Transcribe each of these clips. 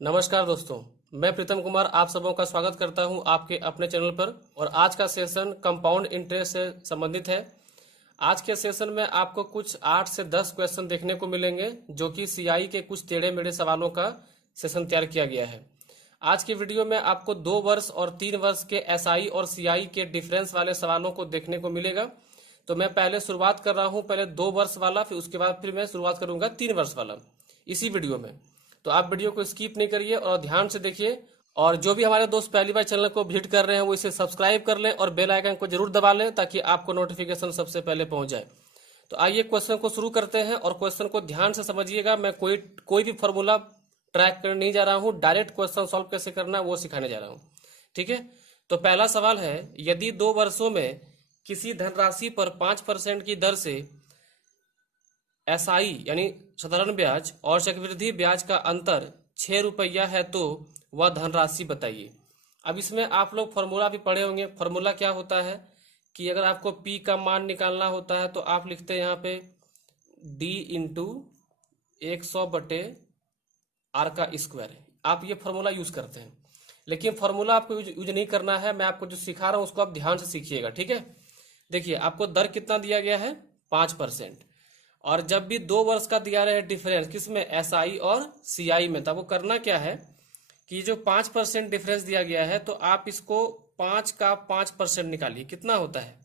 नमस्कार दोस्तों, मैं प्रीतम कुमार आप सबों का स्वागत करता हूं आपके अपने चैनल पर। और आज का सेशन कंपाउंड इंटरेस्ट से संबंधित है। आज के सेशन में आपको कुछ 8 से 10 क्वेश्चन देखने को मिलेंगे जो कि सीआई के कुछ टेढ़े मेढ़े सवालों का सेशन तैयार किया गया है। आज की वीडियो में आपको 2 वर्ष और 3 वर्ष के एसआई और सीआई के डिफरेंस वाले सवालों को देखने को मिलेगा। तो मैं पहले शुरुआत कर रहा हूं, पहले 2 वर्ष वाला, फिर उसके बाद फिर मैं शुरुआत करूंगा 3 वर्ष वाला इसी वीडियो में। तो आप वीडियो को स्किप नहीं करिए और ध्यान से देखिए। और जो भी हमारे दोस्त पहली बार चैनल को विजिट कर रहे हैं वो इसे सब्सक्राइब कर लें और बेल आइकन को जरूर दबा लें ताकि आपको नोटिफिकेशन सबसे पहले पहुंच जाए। तो आइए क्वेश्चन को शुरू करते हैं और क्वेश्चन को ध्यान से समझिएगा। मैं कोई भी फॉर्मूला ट्रैक करने नहीं जा रहा हूं, डायरेक्ट क्वेश्चन सॉल्व कैसे करना है वो सिखाने जा रहा हूं। ठीक है, तो पहला सवाल है, यदि 2 वर्षों में किसी धनराशि पर 5% की दर से एसआई यानी साधारण ब्याज और चक्रवृद्धि ब्याज का अंतर 6 रुपया है तो वह धनराशि बताइए। अब इसमें आप लोग फॉर्मूला भी पढ़े होंगे। फॉर्मूला क्या होता है कि अगर आपको पी का मान निकालना होता है तो आप लिखते हैं यहाँ पे डी इंटू 100/r का स्क्वायर। आप ये फॉर्मूला यूज करते हैं, लेकिन फॉर्मूला आपको यूज नहीं करना है। मैं आपको जो सिखा रहा हूँ उसको आप ध्यान से सीखिएगा। ठीक है, देखिए आपको दर कितना दिया गया है 5%। और जब भी 2 वर्ष का दिया रहे डिफरेंस किसमें, एसआई और सीआई में, तब वो करना क्या है कि जो 5% डिफरेंस दिया गया है तो आप इसको 5 का 5% निकालिए। कितना होता है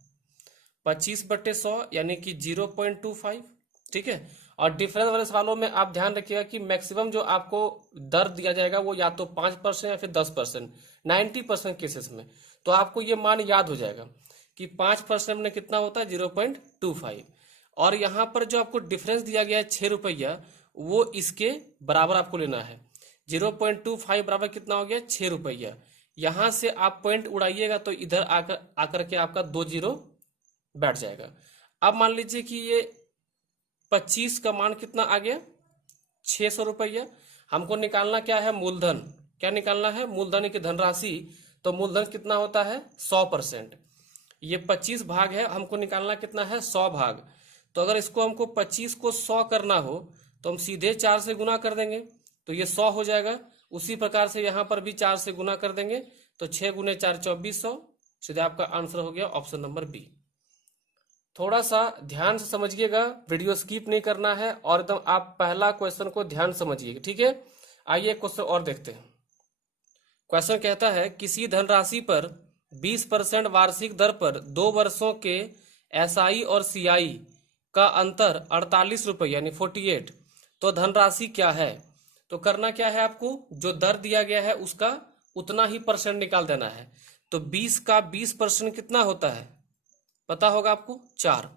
25/100 यानी कि 0.25। ठीक है, और डिफरेंस वाले सवालों में आप ध्यान रखिएगा कि मैक्सिमम जो आपको दर दिया जाएगा वो या तो 5% या फिर 10%। 90% केसेस में तो आपको ये मान याद हो जाएगा कि 5% में कितना होता है 0.25। और यहाँ पर जो आपको डिफरेंस दिया गया है 6 रुपया, वो इसके बराबर आपको लेना है। 0.25 बराबर कितना हो गया 6 रुपया। यहां से आप पॉइंट उड़ाइएगा तो इधर आकर के आपका 2 जीरो बैठ जाएगा। अब मान लीजिए कि ये 25 का मान कितना आ गया 600 रुपया। हमको निकालना क्या है मूलधन। क्या निकालना है मूलधन की धनराशि। तो मूलधन कितना होता है 100%। ये 25 भाग है, हमको निकालना कितना है 100 भाग। तो अगर इसको हमको 25 को 100 करना हो तो हम सीधे 4 से गुना कर देंगे तो ये 100 हो जाएगा। उसी प्रकार से यहाँ पर भी 4 से गुना कर देंगे तो 6 गुने 4 2400। सीधे आपका आंसर हो गया ऑप्शन नंबर बी। थोड़ा सा ध्यान से समझिएगा, वीडियो स्किप नहीं करना है और एकदम आप पहला क्वेश्चन को ध्यान समझिएगा। ठीक है, आइए क्वेश्चन और देखते हैं। क्वेश्चन कहता है किसी धनराशि पर 20% वार्षिक दर पर 2 वर्षों के एसआई और सीआई का अंतर 48 रुपये यानी 48, तो धनराशि क्या है। तो करना क्या है आपको, जो दर दिया गया है उसका उतना ही परसेंट निकाल देना है। तो 20 का 20% कितना होता है पता होगा आपको 4।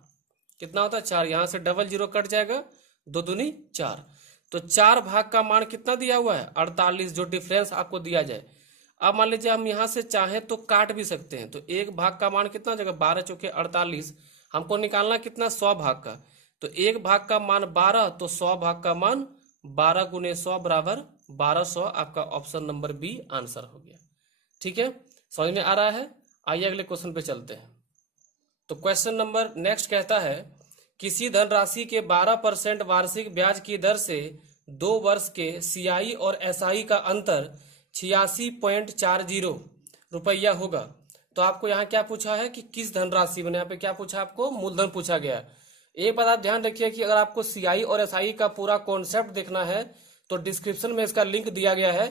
कितना होता है 4। यहां से डबल जीरो कट जाएगा, 2 दूनी 4। तो 4 भाग का मान कितना दिया हुआ है 48, जो डिफरेंस आपको दिया जाए। अब मान लीजिए हम यहां से चाहें तो काट भी सकते हैं। तो 1 भाग का मान कितना हो जाएगा 12 चौके 48। हमको निकालना कितना 100 भाग का। तो 1 भाग का मान 12, तो 100 भाग का मान 12 गुने 100 बराबर 1200। आपका ऑप्शन नंबर बी आंसर हो गया। ठीक है, समझ में आ रहा है। आइए अगले क्वेश्चन पे चलते हैं। तो क्वेश्चन नंबर नेक्स्ट कहता है किसी धनराशि के 12% वार्षिक ब्याज की दर से 2 वर्ष के सीआई और एसआई का अंतर 86.40 रुपया होगा। तो आपको यहाँ क्या पूछा है कि किस धनराशि में, यहाँ पे क्या पूछा आपको मूलधन पूछा गया। एक बात आप ध्यान रखिए कि अगर आपको सीआई और एसआई का पूरा कॉन्सेप्ट देखना है तो डिस्क्रिप्शन में इसका लिंक दिया गया है।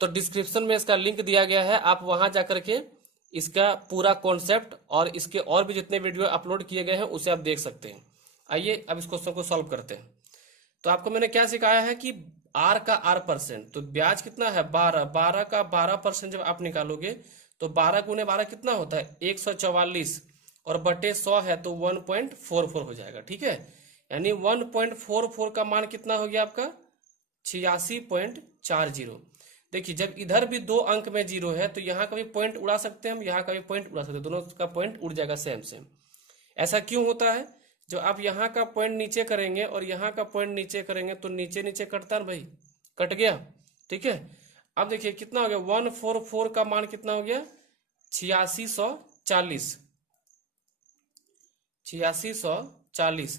तो डिस्क्रिप्शन में इसका लिंक दिया गया है, आप वहां जाकर के इसका पूरा कॉन्सेप्ट और इसके और भी जितने वीडियो अपलोड किए गए हैं उसे आप देख सकते हैं। आइए अब इस क्वेश्चन को सॉल्व करते हैं। तो आपको मैंने क्या सिखाया है कि आर का आर परसेंट, तो ब्याज कितना है 12, 12 का 12% जब आप निकालोगे तो 12 गुने 12 कितना होता है 144 और बटे 100 है तो 1.44 हो जाएगा। ठीक है, यानी 1.44 का मान कितना हो गया आपका 86.40। देखिए जब इधर भी 2 अंक में 0 है तो यहाँ का भी पॉइंट उड़ा सकते हैं हम, यहाँ का भी पॉइंट उड़ा सकते हैं, दोनों का पॉइंट उड़ जाएगा सेम सेम। ऐसा क्यों होता है, जो आप यहाँ का पॉइंट नीचे करेंगे और यहाँ का पॉइंट नीचे करेंगे तो नीचे नीचे कटता है भाई, कट गया। ठीक है, अब देखिए कितना हो गया 144 का मान कितना हो गया 8640। 8640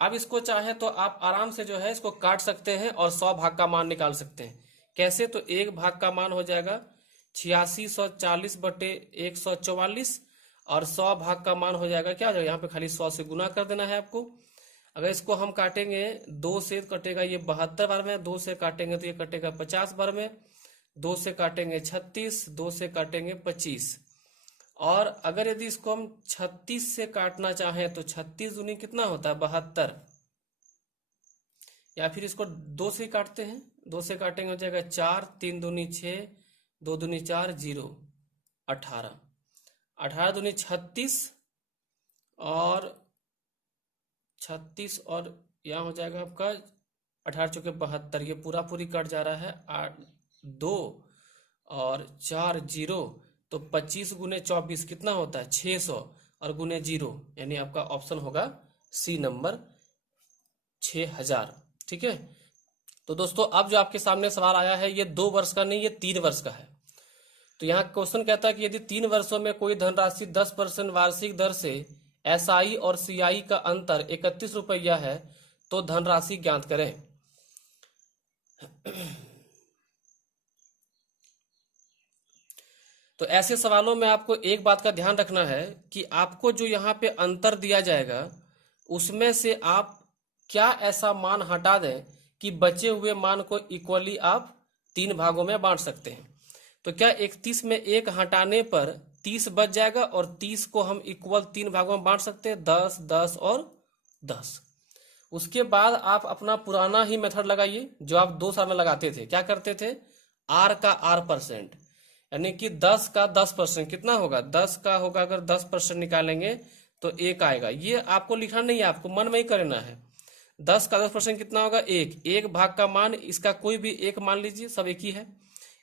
अब इसको चाहे तो आप आराम से जो है इसको काट सकते हैं और 100 भाग का मान निकाल सकते हैं। कैसे? तो एक भाग का मान हो जाएगा 8640/144 और 100 भाग का मान हो जाएगा क्या हो जाएगा, यहाँ पे खाली 100 से गुना कर देना है आपको। अगर इसको हम काटेंगे 2 से कटेगा ये 72 बार में, 2 से काटेंगे तो ये कटेगा 50 बार में, 2 से काटेंगे 36, 2 से काटेंगे 25। और अगर यदि इसको हम 36 से काटना चाहें तो 36 दूनी कितना होता है 72, या फिर इसको 2 से काटते हैं, 2 से काटेंगे हो जाएगा 4, 3 दूनी 6, 2 दूनी 4, 0, 18, 18 दूनी 36 और 36 और यहाँ हो जाएगा आपका 18 चौके 72, ये पूरा पूरी कट जा रहा है 8, 2 और 4, 0, तो 25 गुने 24 कितना होता है 600 और गुने 0, यानी आपका ऑप्शन होगा सी नंबर 6000। ठीक है, तो दोस्तों अब जो आपके सामने सवाल आया है ये 2 वर्ष का नहीं, ये 3 वर्ष का है। तो यहाँ क्वेश्चन कहता है कि यदि 3 वर्षों में कोई धनराशि 10% वार्षिक दर से एसआई और सीआई का अंतर 31 रुपया है तो धनराशि ज्ञात करें। तो ऐसे सवालों में आपको एक बात का ध्यान रखना है कि आपको जो यहाँ पे अंतर दिया जाएगा उसमें से आप क्या ऐसा मान हटा दें कि बचे हुए मान को इक्वली आप 3 भागों में बांट सकते हैं। तो क्या 31 में 1 हटाने पर 30 बच जाएगा और 30 को हम इक्वल 3 भागों में बांट सकते हैं, 10, 10 और 10। उसके बाद आप अपना पुराना ही मेथड लगाइए जो आप 2 साल में लगाते थे। क्या करते थे, आर का R%, यानी कि 10 का 10% कितना होगा, 10 का होगा अगर 10% निकालेंगे तो 1 आएगा। ये आपको लिखना नहीं है, आपको मन में ही करना है। 10 का 10% कितना होगा 1, 1 भाग का मान इसका कोई भी एक मान लीजिए, सब एक ही है।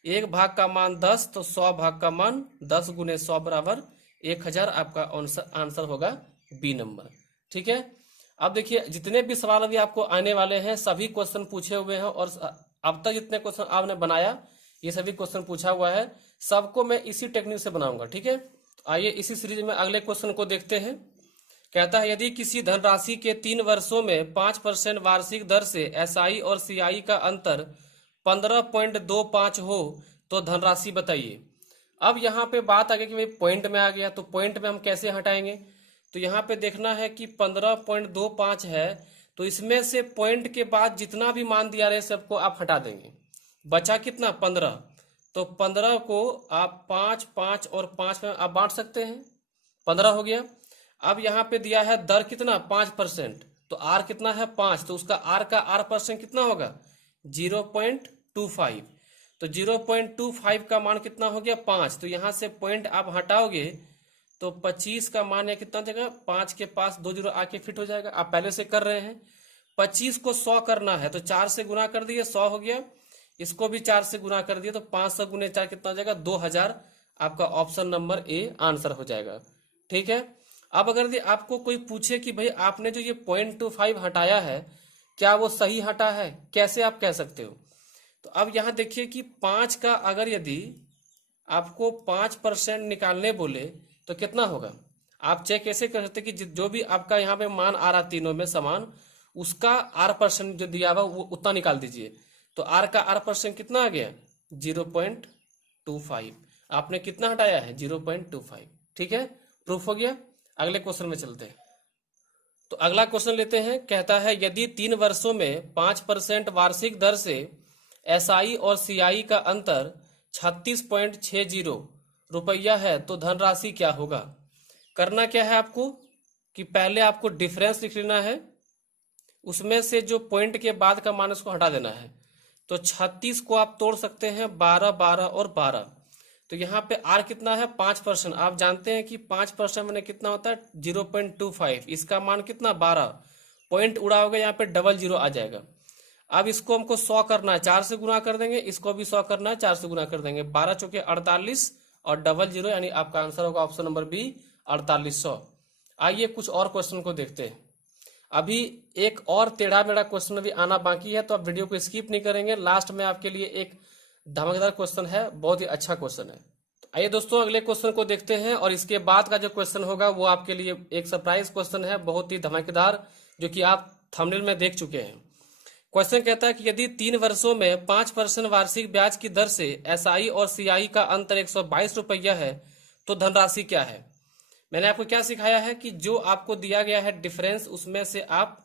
1 भाग का मान 10 तो 100 भाग का मान 10 गुने 100 बराबर 1000, आपका आंसर होगा बी नंबर। ठीक है, अब देखिए जितने भी सवाल अभी आपको आने वाले हैं सभी क्वेश्चन पूछे हुए हैं और अब तक जितने क्वेश्चन आपने बनाया ये सभी क्वेश्चन पूछा हुआ है, सबको मैं इसी टेक्निक से बनाऊंगा। ठीक है, आइए इसी सीरीज में अगले क्वेश्चन को देखते हैं। कहता है यदि किसी धनराशि के 3 वर्षों में 5% वार्षिक दर से एसआई और सीआई का अंतर 15.25 हो तो धनराशि बताइए। अब यहाँ पे बात आ गई कि भाई पॉइंट में आ गया, तो पॉइंट में हम कैसे हटाएंगे, तो यहाँ पे देखना है कि 15.25 है तो इसमें से पॉइंट के बाद जितना भी मान दिया रहे सबको आप हटा देंगे। बचा कितना 15, तो 15 को आप 5, 5 और 5 में आप बांट सकते हैं, 15 हो गया। अब यहाँ पे दिया है दर कितना 5%, तो आर कितना है 5, तो उसका आर का R% कितना होगा 0.25, तो 0.25 का मान कितना हो गया 5, तो यहाँ से पॉइंट आप हटाओगे तो 25 का मान है कितना जगह 5 के पास 2 जीरो आके फिट हो जाएगा। आप पहले से कर रहे हैं, 25 को 100 करना है तो 4 से गुना कर दिए 100 हो गया, इसको भी 4 से गुना कर दिए तो 500 गुने 4 कितना हो जाएगा 2000, आपका ऑप्शन नंबर ए आंसर हो जाएगा। ठीक है, अब अगर आपको कोई पूछे कि भाई आपने जो ये 0.25 हटाया है क्या वो सही हटा है, कैसे आप कह सकते हो, तो अब यहाँ देखिए कि 5 का अगर यदि आपको 5% निकालने बोले तो कितना होगा, आप चेक कैसे कर सकते कि जो भी आपका यहाँ पे मान आ रहा तीनों में समान उसका R% जो दिया हुआ वो उतना निकाल दीजिए, तो R का R% कितना आ गया 0.25, आपने कितना हटाया है 0.25। ठीक है, प्रूफ हो गया। अगले क्वेश्चन में चलते हैं। तो अगला क्वेश्चन लेते हैं, कहता है यदि 3 वर्षों में 5% वार्षिक दर से एसआई और सीआई का अंतर 36.60 रुपया है तो धनराशि क्या होगा। करना क्या है आपको कि पहले आपको डिफरेंस लिख लेना है, उसमें से जो पॉइंट के बाद का मान उसको हटा देना है। तो 36 को आप तोड़ सकते हैं 12, 12 और 12, तो यहाँ पे R कितना है 5%, आप जानते हैं कि 5% मैंने कितना होता है 0.25, इसका मान कितना 12, पॉइंट उड़ाओगे यहाँ पे 00 आ जाएगा। अब इसको हमको 100 करना है 4 से गुना कर देंगे, इसको भी 100 करना है 4 से गुना कर देंगे, 12 चौके 48 और 00, यानी आपका आंसर होगा ऑप्शन नंबर बी 4800। आइए कुछ और क्वेश्चन को देखते हैं। अभी एक और टेढ़ा मेढ़ा क्वेश्चन अभी आना बाकी है तो आप वीडियो को स्किप नहीं करेंगे, लास्ट में आपके लिए एक धमाकेदार क्वेश्चन है, बहुत ही अच्छा क्वेश्चन है। तो आइए दोस्तों अगले क्वेश्चन को देखते हैं और इसके बाद का जो क्वेश्चन होगा वो आपके लिए एक सरप्राइज क्वेश्चन है, बहुत ही धमाकेदार, जो कि आप थंबनेल में देख चुके हैं। क्वेश्चन कहता है कि यदि 3 वर्षों में 5% वार्षिक ब्याज की दर से एसआई और सीआई का अंतर 122 रुपया है तो धनराशि क्या है। मैंने आपको क्या सिखाया है कि जो आपको दिया गया है डिफरेंस, उसमें से आप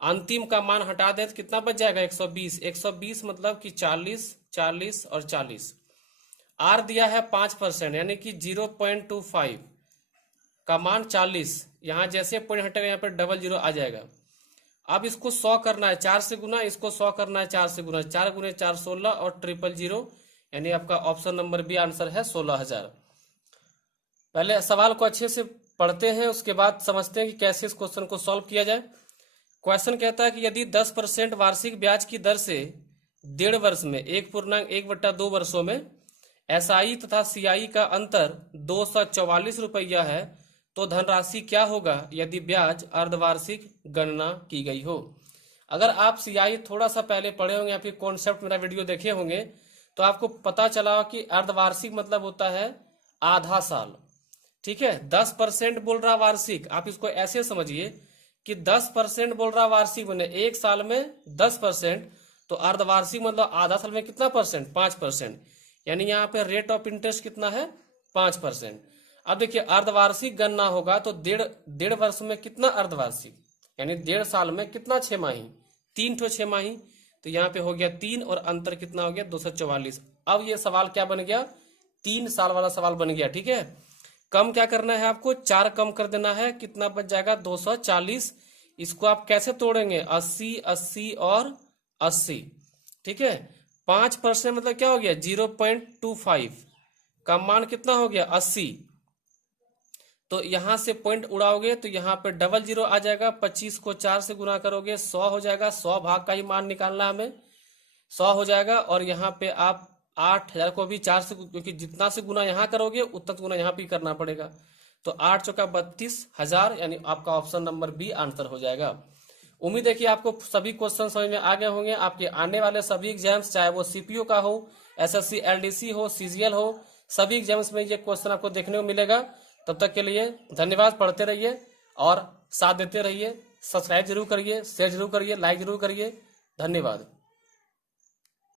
अंतिम का मान हटा दें तो कितना बच जाएगा 120। 120 मतलब कि 40, 40 और 40। आर दिया है 5% यानी कि 0.25 का मान 40। यहाँ जैसे पॉइंट हटेगा यहाँ पर डबल जीरो आ जाएगा। अब इसको 100 करना है 4 से गुना, इसको 100 करना है 4 से गुना, 4 गुने 4 16 और 000, यानी आपका ऑप्शन नंबर बी आंसर है 16,000। पहले सवाल को अच्छे से पढ़ते हैं, उसके बाद समझते हैं कि कैसे इस क्वेश्चन को सॉल्व किया जाए। क्वेश्चन कहता है कि यदि 10% वार्षिक ब्याज की दर से 1.5 वर्ष में 1.1/2 वर्षों में एसआई तथा सीआई का अंतर 244 रुपया है तो धनराशि क्या होगा यदि ब्याज अर्धवार्षिक गणना की गई हो। अगर आप सीआई थोड़ा सा पहले पढ़े होंगे या फिर कॉन्सेप्ट मेरा वीडियो देखे होंगे तो आपको पता चला कि अर्धवार्षिक मतलब होता है आधा साल। ठीक है, 10% बोल रहा वार्षिक, आप इसको ऐसे समझिए कि 10% बोल रहा वार्षिक बने एक साल में 10%, तो अर्धवार्षिक मतलब आधा साल में कितना परसेंट, 5%, यानी यहाँ पे रेट ऑफ इंटरेस्ट कितना है 5%। अब देखिए अर्धवार्षिक गणना होगा तो डेढ़ वर्ष में कितना अर्धवार्षिक, यानी 1.5 साल में कितना 6 माही, 3 ठो 6 माही, तो यहाँ पे हो गया 3 और अंतर कितना हो गया 244। अब ये सवाल क्या बन गया, 3 साल वाला सवाल बन गया। ठीक है, कम क्या करना है आपको, 4 कम कर देना है, कितना बच जाएगा 240। इसको आप कैसे तोड़ेंगे, 80, 80 और 80। ठीक है, 5% मतलब क्या हो गया 0.25 का मान कितना हो गया 80, तो यहां से पॉइंट उड़ाओगे तो यहाँ पे डबल जीरो आ जाएगा। 25 को 4 से गुना करोगे 100 हो जाएगा, 100 भाग का ही मान निकालना है हमें, 100 हो जाएगा। और यहाँ पे आप 8,000 को भी 4 से, क्योंकि जितना से गुना यहाँ करोगे उतना गुना यहाँ पे करना पड़ेगा, तो 8 चौका 32,000, यानी आपका ऑप्शन नंबर बी आंसर हो जाएगा। उम्मीद है कि आपको सभी क्वेश्चन समझ में आ गए होंगे। आपके आने वाले सभी एग्जाम्स, चाहे वो सीपीओ का हो, एसएससी एलडीसी हो, सीजीएल हो, सभी एग्जाम्स में ये क्वेश्चन आपको देखने को मिलेगा। तब तक के लिए धन्यवाद, पढ़ते रहिए और साथ देते रहिए। सब्सक्राइब जरूर करिए, शेयर जरूर करिए, लाइक जरूर करिए। धन्यवाद।